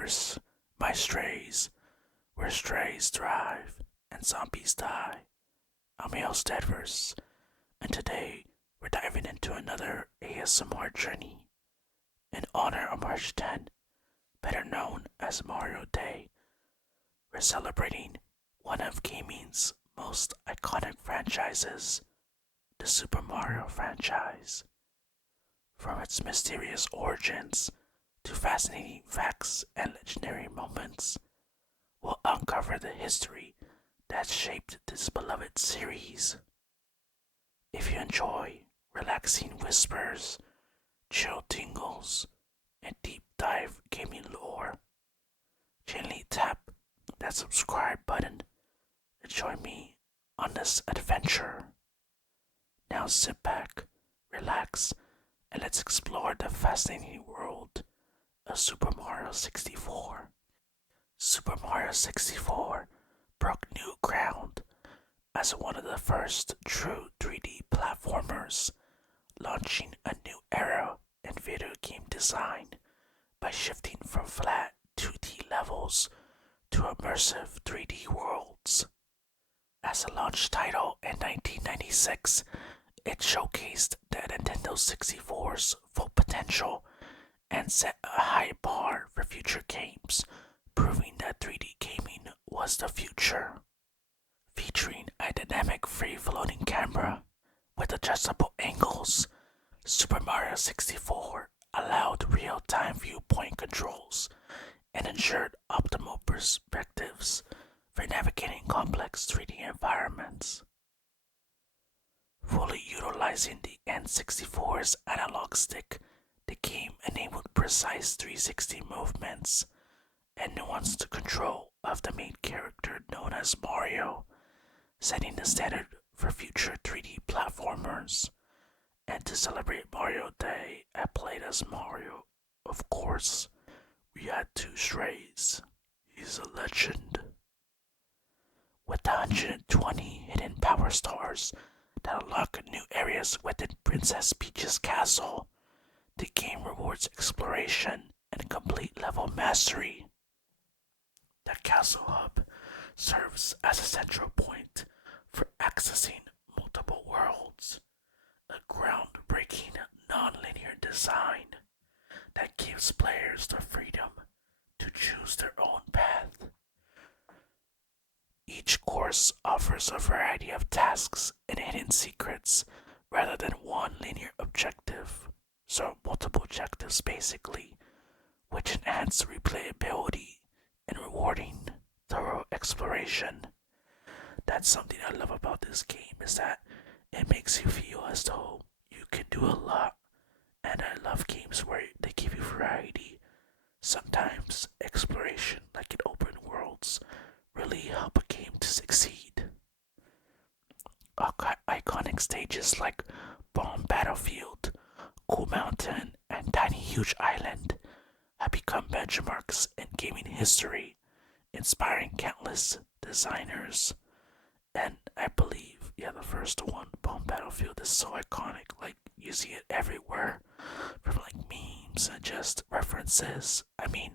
DeadVerse, my strays, where strays thrive and zombies die. I'm your host DeadVerse, and today we're diving into another ASMR journey in honor of March 10th, better known as Mario Day. We're celebrating one of gaming's most iconic franchises, the Super Mario franchise. From its mysterious origins to fascinating facts and legendary moments, we'll uncover the history that shaped this beloved series. If you enjoy relaxing whispers, chill tingles, and deep dive gaming lore, gently tap that subscribe button and join me on this adventure. Now sit back, relax, and let's explore the fascinating world of Super Mario 64. Super Mario 64 broke new ground as one of the first true 3D platformers, launching a new era in video game design by shifting from flat 2D levels to immersive 3D worlds. As a launch title in 1996, it showcased the Nintendo 64's full potential and set a high bar for future games, proving that 3D gaming was the future. Featuring a dynamic free-floating camera with adjustable angles, Super Mario 64 allowed real-time viewpoint controls and ensured optimal perspectives for navigating complex 3D environments. Fully utilizing the N64's analog stick, the game enabled precise 360 movements and nuanced control of the main character known as Mario, setting the standard for future 3D platformers. And to celebrate Mario Day, I played as Mario. Of course, we had two strays. He's a legend. With 120 hidden power stars that unlock new areas within Princess Peach's castle, the game rewards exploration and complete level mastery. The castle hub serves as a central point for accessing multiple worlds, a groundbreaking non-linear design that gives players the freedom to choose their own path. Each course offers a variety of tasks and hidden secrets rather than one linear objective, so multiple objectives basically, which enhance replayability and rewarding thorough exploration. That's something I love about this game, is that it makes you feel as though you can do a lot, and I love games where they give you variety. Sometimes exploration, like in open worlds, really help a game to succeed. Iconic stages like Bomb Battlefield, Cool Mountain, and Tiny Huge Island have become benchmarks in gaming history, inspiring countless designers. And I believe, the first one, Bomb Battlefield, is so iconic. Like, you see it everywhere, from like memes and just references. I mean,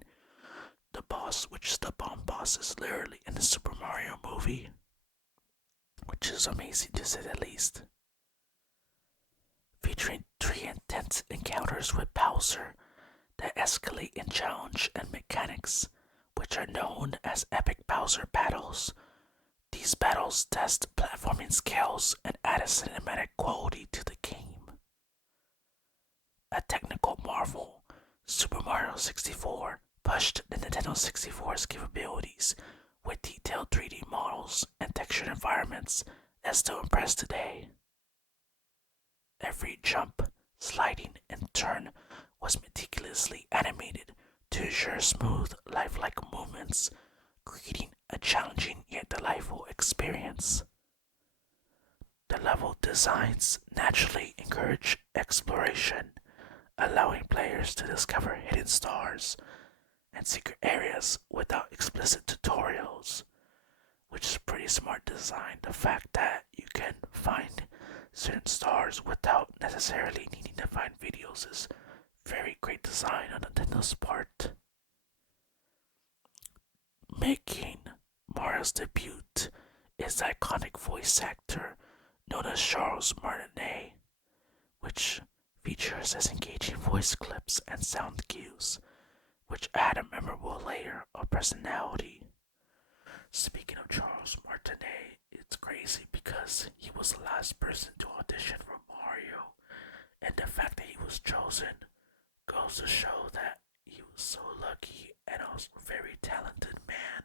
the boss, which is the bomb boss, is literally in the Super Mario movie, which is amazing to say the least. Featuring 3 intense encounters with Bowser that escalate in challenge and mechanics, which are known as epic Bowser battles. These battles test platforming skills and add a cinematic quality to the game. A technical marvel, Super Mario 64 pushed the Nintendo 64's capabilities with detailed 3D models and textured environments that still impress today. Every jump, sliding, and turn was meticulously animated to ensure smooth, lifelike movements, creating a challenging yet delightful experience. The level designs naturally encourage exploration, allowing players to discover hidden stars and secret areas without explicit tutorials, which is pretty smart design. The fact that you can find certain stars without necessarily needing to find videos is very great design on Nintendo's part. Making Mario's debut is the iconic voice actor known as Charles Martinet, which features his engaging voice clips and sound cues, which add a memorable layer of personality. Speaking of Charles Martinet, it's crazy because he was the last person to audition for Mario, and the fact that he was chosen goes to show that he was so lucky and also a very talented man.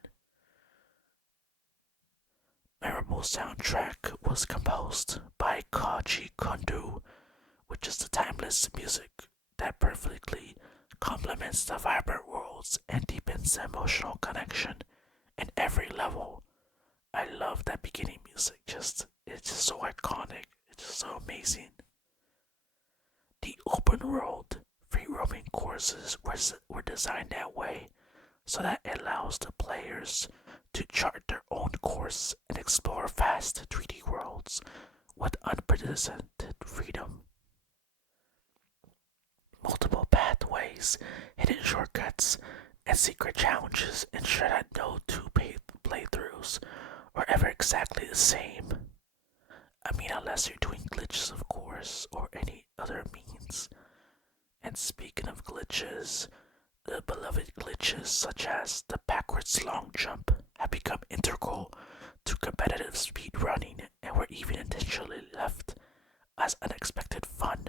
Memorable soundtrack was composed by Koji Kondo, which is the timeless music that perfectly complements the vibrant worlds and deepens the emotional connection in every level. I love that beginning music. It's just so iconic. It's just so amazing. The open world free roaming courses were designed that way so that it allows the players to chart their own course and explore vast 3D worlds with unprecedented freedom. Multiple pathways, hidden shortcuts, and secret challenges ensure that no two playthroughs are ever exactly the same. I mean, unless you're doing glitches, of course, or any other means. And speaking of glitches, the beloved glitches such as the backwards long jump have become integral to competitive speedrunning and were even intentionally left as unexpected fun,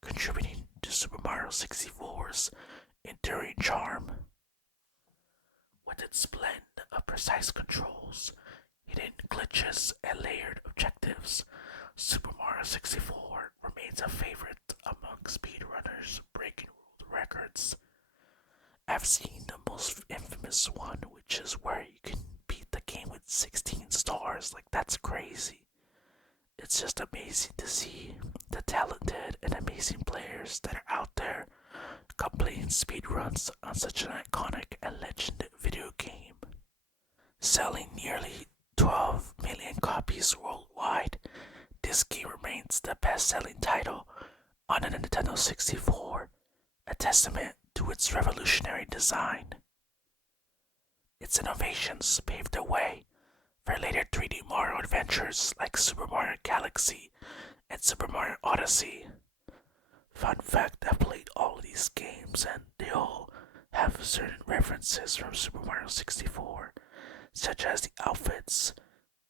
contributing to Super Mario 64's enduring charm. With its blend of precise controls, hidden glitches, and layered objectives, Super Mario 64 remains a favorite among speedrunners breaking world records. I've seen the most infamous one, which is where you can beat the game with 16 stars. Like, that's crazy. It's just amazing to see the talented and amazing players that are out there completing speedruns on such an iconic and legendary video game. Selling nearly 12 million copies worldwide, this game remains the best-selling title on the Nintendo 64, a testament to its revolutionary design. Its innovations paved the way for later 3D Mario adventures like Super Mario Galaxy and Super Mario Odyssey. Fun fact, I've played all of these games and they all have certain references from Super Mario 64, such as the outfits,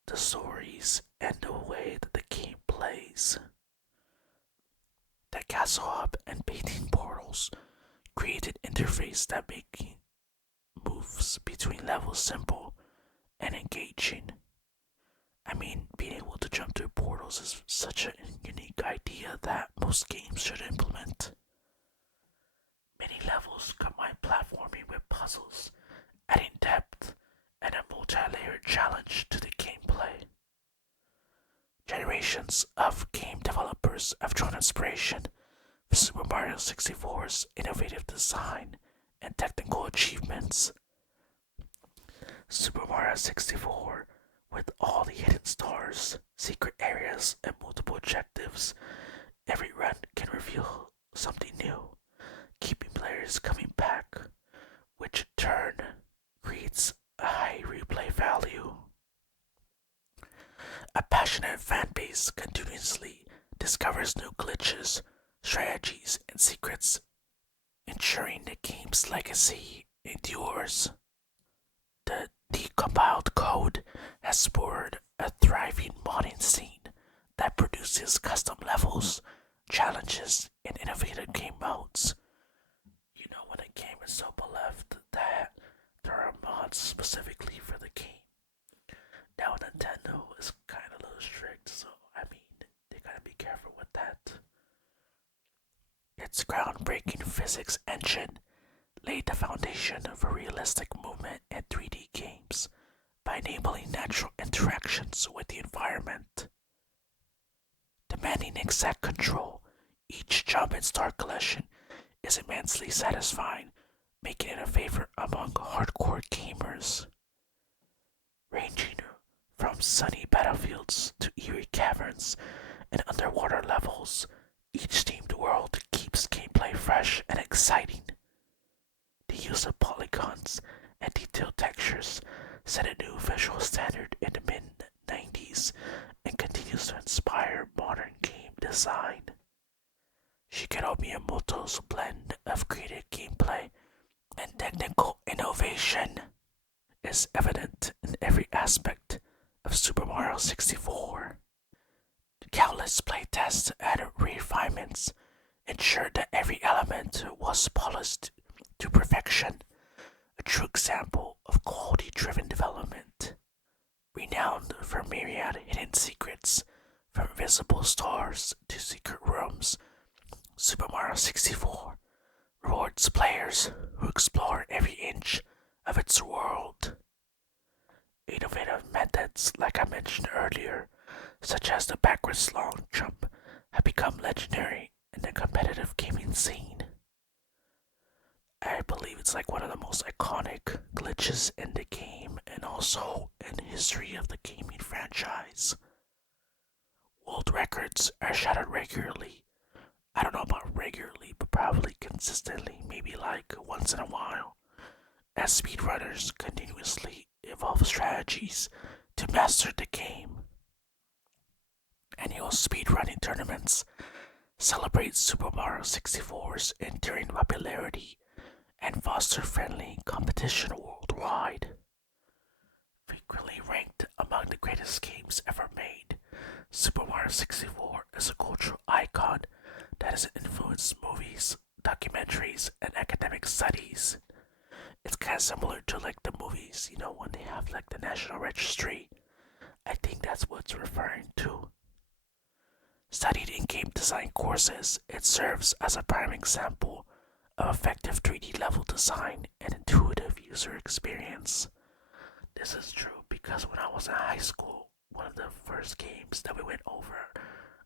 the stories, and the way that the game plays. The castle hub and painting portals created interface that make moves between levels simple and engaging. I mean, being able to jump through portals is such a unique idea that most games should implement. Many levels combine platforming with puzzles, adding depth and a multi-layered challenge to the gameplay. Generations of game developers have drawn inspiration for Super Mario 64's innovative design and technical achievements. Super Mario 64, with all the hidden stars, secret areas, and multiple objectives, every run can reveal something new, keeping players coming back, which in turn creates a high replay value. A passionate fanbase continuously discovers new glitches, strategies, and secrets, ensuring the game's legacy endures. The decompiled code has spurred a thriving modding scene that produces custom levels, challenges, and innovative game modes. You know, when a game is so beloved that there are mods specifically for the game. Now Nintendo is kind of a little strict, so I mean, they gotta be careful with that. Its groundbreaking physics engine laid the foundation for realistic movement in 3D games by enabling natural interactions with the environment. Demanding exact control, each jump in Star Collection is immensely satisfying, making it a favorite among hardcore gamers. Ranging from sunny battlefields to eerie caverns and underwater levels, each themed world keeps gameplay fresh and exciting. The use of polygons and detailed textures Pictures set a new visual standard in the mid-90s and continues to inspire modern game design. Shigeru Miyamoto's blend of creative gameplay and technical innovation is evident in every aspect of Super Mario 64. Countless playtests and refinements ensured that every element was polished to perfection, a true example of quality-driven development. Renowned for myriad hidden secrets, from invisible stars to secret rooms, Super Mario 64 rewards players who explore every inch of its world. Innovative methods, like I mentioned earlier, such as the backwards long jump, have become legendary in the competitive gaming scene. I believe it's like one of the most iconic glitches in the game and also in the history of the gaming franchise. World records are shattered regularly. I don't know about regularly, but probably consistently, maybe like once in a while, as speedrunners continuously evolve strategies to master the game. Annual speedrunning tournaments celebrate Super Mario 64's enduring popularity and foster friendly competition worldwide. Frequently ranked among the greatest games ever made, Super Mario 64 is a cultural icon that has influenced movies, documentaries, and academic studies. It's kind of similar to like the movies, when they have like the National Registry. I think that's what it's referring to. Studied in game design courses, it serves as a prime example of effective 3D level design and intuitive user experience. This is true because when I was in high school, one of the first games that we went over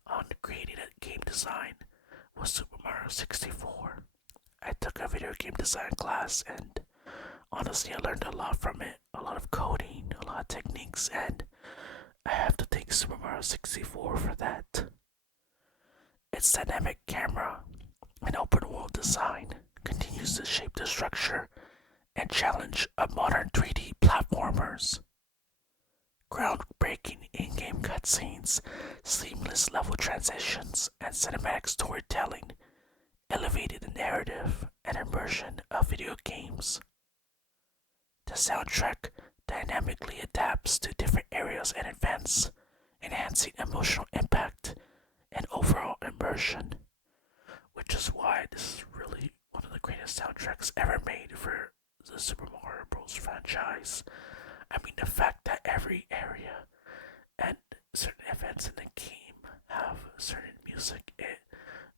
on creating a game design was Super Mario 64. I took a video game design class and honestly I learned a lot from it. A lot of coding, a lot of techniques, and I have to thank Super Mario 64 for that. Its dynamic camera and open world design continues to shape the structure and challenge of modern 3D platformers. Groundbreaking in-game cutscenes, seamless level transitions, and cinematic storytelling elevated the narrative and immersion of video games. The soundtrack dynamically adapts to different areas and events, enhancing emotional impact and overall immersion, which is why this is really one of the greatest soundtracks ever made for the Super Mario Bros. Franchise. I mean, the fact that every area and certain events in the game have certain music, it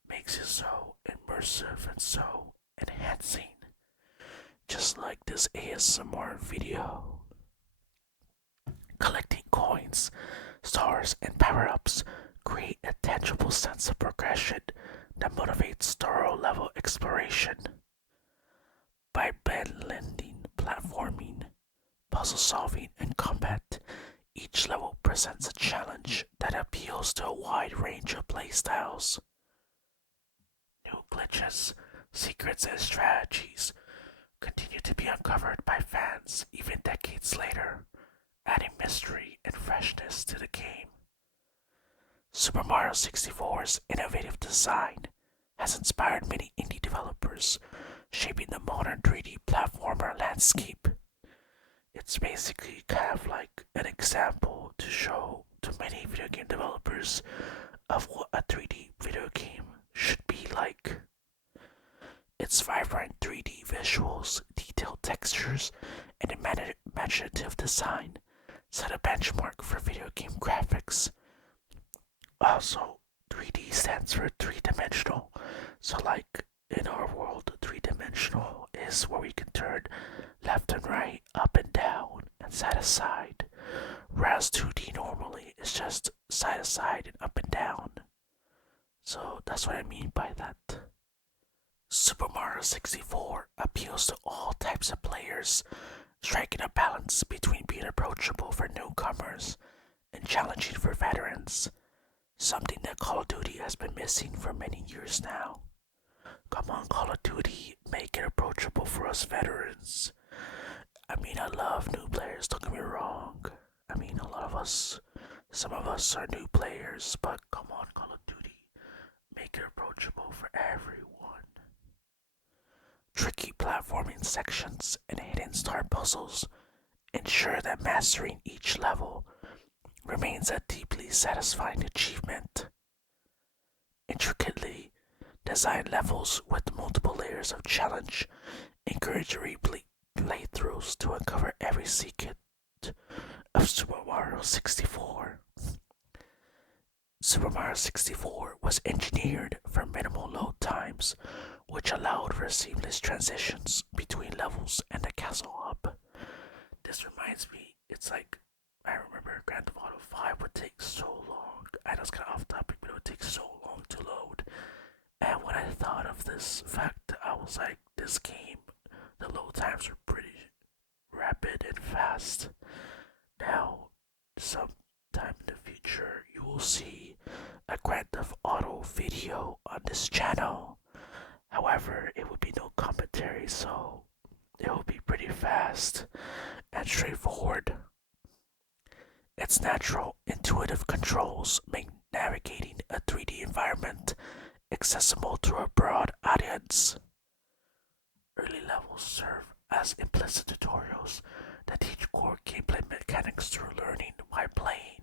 makes it so immersive and so enhancing. Just like this ASMR video. Collecting coins, stars, and power-ups create a tangible sense of progression that motivates thorough level exploration. By blending platforming, puzzle solving, and combat, each level presents a challenge that appeals to a wide range of playstyles. New glitches, secrets, and strategies continue to be uncovered by fans even decades later, adding mystery and freshness to the game. Super Mario 64's innovative design has inspired many indie developers, shaping the modern 3D platformer landscape. It's basically kind of like an example to show to many video game developers of what a 3D video game should be like. Its vibrant 3D visuals, detailed textures, and imaginative design set a benchmark for video game graphics. Also, 3D stands for three-dimensional. So like in our world, three-dimensional is where we can turn left and right, up and down, and side to side. Whereas 2D normally is just side to side and up and down. So that's what I mean by that. Super Mario 64 appeals to all types of players, striking a balance between being approachable for newcomers and challenging for veterans, something that Call of Duty has been missing for many years now. Come on, Call of Duty, make it approachable for us veterans. I mean, I love new players, don't get me wrong. I mean, a lot of us, some of us are new players, but come on, Call of Duty, make it approachable for everyone. Tricky platforming sections and hidden star puzzles ensure that mastering each level remains a deeply satisfying achievement. Intricately designed levels with multiple layers of challenge encourage replay playthroughs to uncover every secret of Super Mario 64. Super Mario 64 was engineered for minimal load times, which allowed for seamless transitions between levels and the castle hub. This reminds me, it's like, I remember Grand Theft Auto 5 would take so long. I know it's kind of off topic, but it would take so long to load. And when I thought of this fact, I was like, this game, the load times were pretty rapid and fast. Now, sometime in the future, you will see a Grand Theft Auto video on this channel. However, it would be no commentary, so it will be pretty fast and straightforward. Its natural, intuitive controls make navigating a 3D environment accessible to a broad audience. Early levels serve as implicit tutorials that teach core gameplay mechanics through learning while playing.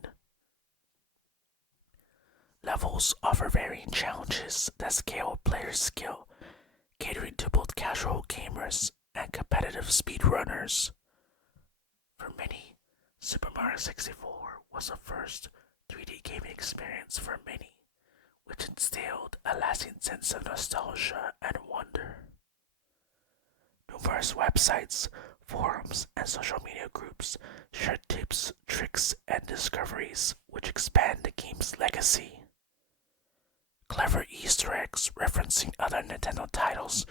Levels offer varying challenges that scale a player's skill, catering to both casual gamers and competitive speedrunners. For many, Super Mario 64 was the first 3D gaming experience for many, which instilled a lasting sense of nostalgia and wonder. Numerous websites, forums, and social media groups share tips, tricks, and discoveries which expand the game's legacy. Clever Easter eggs referencing other Nintendo titles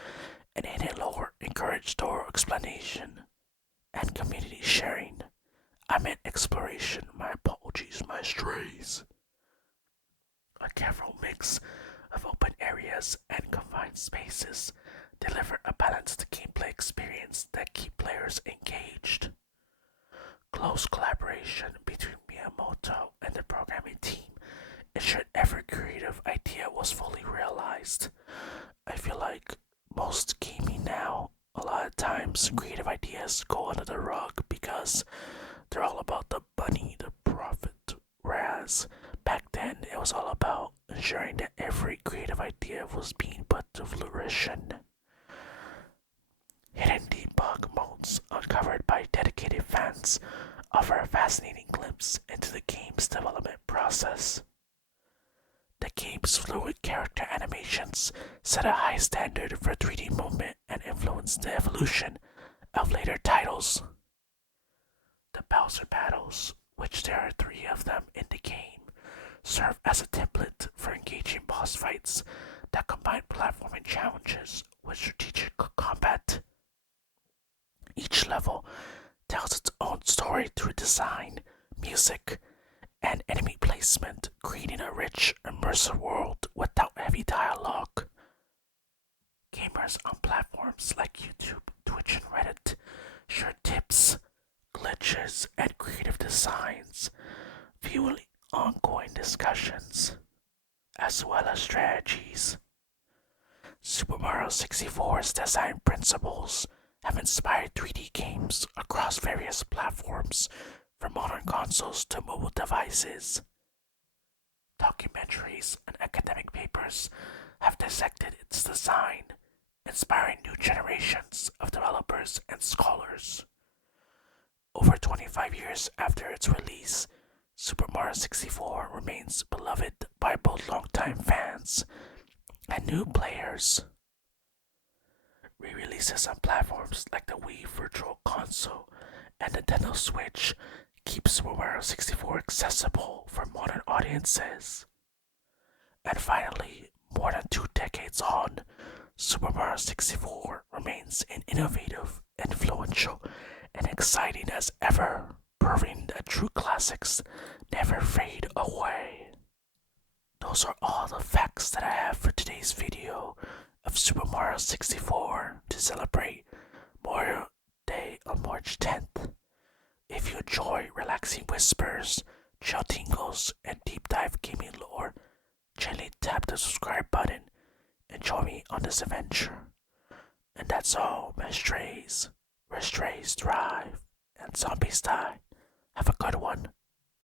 and hidden lore encourage thorough explanation and community sharing. I meant exploration, my apologies, my strays. A careful mix of open areas and confined spaces deliver a balanced gameplay experience that keep players engaged. Close collaboration between Miyamoto and the programming team ensured every creative idea was fully realized. I feel like most gaming now, a lot of times creative ideas go under the rug because they're all about the money, the profit. Whereas back then it was all about ensuring that every creative idea was being put to fruition. Hidden debug modes uncovered by dedicated fans offer a fascinating glimpse into the game's development process. The game's fluid character animations set a high standard for 3D movement and influenced the evolution of later titles. The Bowser battles, which there are 3 of them in the game, serve as a template for engaging boss fights that combine platforming challenges with strategic combat. Each level tells its own story through design, music, and enemy placement, creating a rich, immersive world without heavy dialogue. Gamers on platforms like YouTube, Twitch, and Reddit share tips, glitches, and creative designs, fueling ongoing discussions, as well as strategies. Super Mario 64's design principles have inspired 3D games across various platforms, from modern consoles to mobile devices. Documentaries and academic papers have dissected its design, inspiring new generations of developers and scholars. Over 25 years after its release, Super Mario 64 remains beloved by both longtime fans and new players. Re-releases on platforms like the Wii Virtual Console and Nintendo Switch keep Super Mario 64 accessible for modern audiences. And finally, more than 2 decades on, Super Mario 64 remains innovative, influential, and exciting as ever, proving that true classics never fade away. Those are all the facts that I have for today's video of Super Mario 64 to celebrate Memorial Day on March 10th. If you enjoy relaxing whispers, chill tingles, and deep dive gaming lore, gently tap the subscribe button and join me on this adventure. And that's all, my strays, where strays thrive and zombies die. Have a good one.